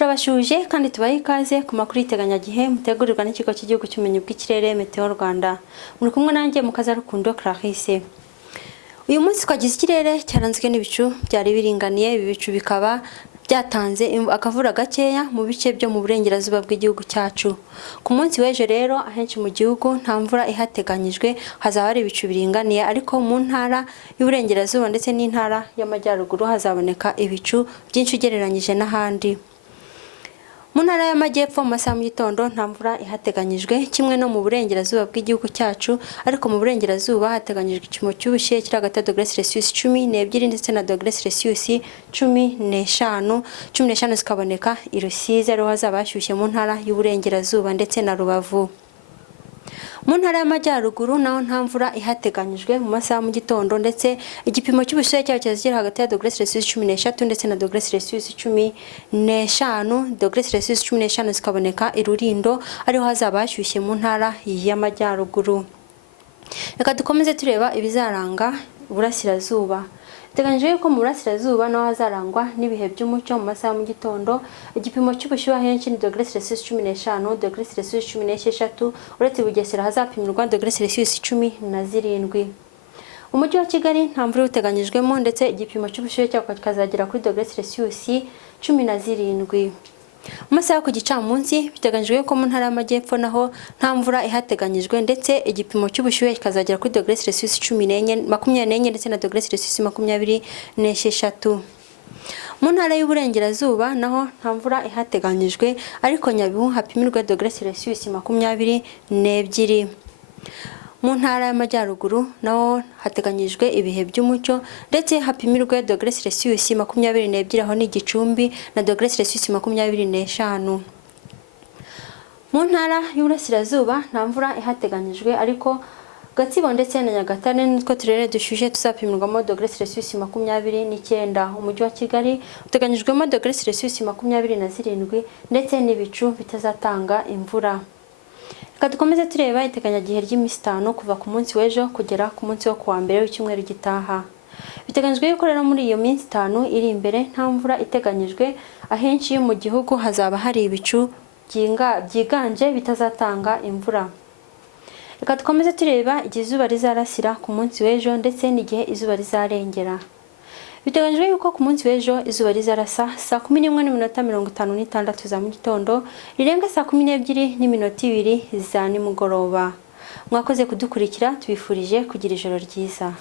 Turabashuje kandi tubaye ikaze ku makuru y'iteganyagihe mutegurirwa n'ikigo cy'igihugu cy'ubumenyi bw'ikirere Meteo Rwanda. Muri kumwe nanjye mukaza Rukundo Clarisse. Uyu munsi twagize ikirere cyaranzwe n'ibicu byari biringaniye, ibi bicu bikaba byatanze akavura gakeya mu bice byo mu burengerazuba bw'igihugu cyacu. Ku munsi w'ejo rero ahenshi mu gihugu nta mvura ihateganyijwe, hazaba hari ibicu biringaniye, ariko mu ntara y'uburengerazuba ndetse n'intara y'amajyaruguru hazaboneka ibicu byinshi ugereranyije n'ahandi. Mu ntara y'amajyepfo mu masaha mu gitondo nta mvura ihateganyijwe, kimwe no mu burengerazuba bw'igihugu cyacu, ariko mu burengerazuba hateganyijwe igipimo cy'ubushyuhe kiri hagati ya °C 12 ndetse na °C 15. 15 zikaboneka i Rusizi, ariho hazaba hashyushye mu ntara y'uburengerazuba ndetse na Rubavu. Mu ntara y'amajyaruguru naho nta mvura ihateganyijwe mu masaha mu gitondo, ndetse igipimo cy'ubushyuhe cyaho kiri hagati ya °C 13 ndetse na °C 15. °C 15 zikaboneka i Rulindo, ariho hazaba hashyushye mu ntara y'amajyaruguru. Reka dukomeze tureba ibizaranga uburasirazuba. Biteganyijwe yuko mu burasirazuba naho hazarangwa n'ibihe by'umucyo mu masaha mu gitondo. Igipimo cy'ubushyuhe ahenshi ni °C 15, °C 16, uretse Bugesera hazapimirwa °C 17. Umujyi wa Kigali nta mvura uteganyijwemo, ndetse igipimo cy'ubushyuhe cyaho kikazagera kuri °C 17. Mu masaha ku gicamunsi biteganyijwe ko mu ntara y'amajyepfo naho nta mvura ihateganyijwe, ndetse igipimo cy'ubushyuhe kikazagera kuri °C 24 ndetse na °C 26. Mu ntara y'uburengerazuba naho nta mvura ihateganyijwe, ariko Nyabihu hapimirwa °C 22. Mu ntara y'amajyaruguru naho hateganyijwe ibihe by'umucyo, ndetse hapimirwe °C 22 aho ni Gicumbi na °C 25. Mu ntara y'uburasirazuba nta mvura ihateganyijwe, ariko Gatsibo ndetse na Nyagatare nitwo turere dushyushye tuzapimirwamo °C 29. Umujyi wa Kigali uteganyijwemo °C 27, ndetse n'ibicu bitazatanga imvura. Reka dukomeze tureba iteganyagihe ry'iminsi 5 kuva ku munsi w'ejo kugera ku munsi wo kuwa mbere w'icyumweru gitaha. Biteganyijwe yuko rero muri iyo minsi 5 iri imbere nta mvura iteganyijwe, ahenshi mu gihugu hazaba hari ibicu byiganje bitazatanga imvura. Reka dukomeze tureba igihe izuba rizarasira ku munsi w'ejo ndetse n'igihe izuba rizarengera. Biteganyijwe yuko ku munsi w'ejo izuba rizarasa saa 11:56 za mu gitondo, rirenga saa 12:02 za nimugoroba. Mwakoze kudukurikira, tubifurije kugira ijoro ryiza.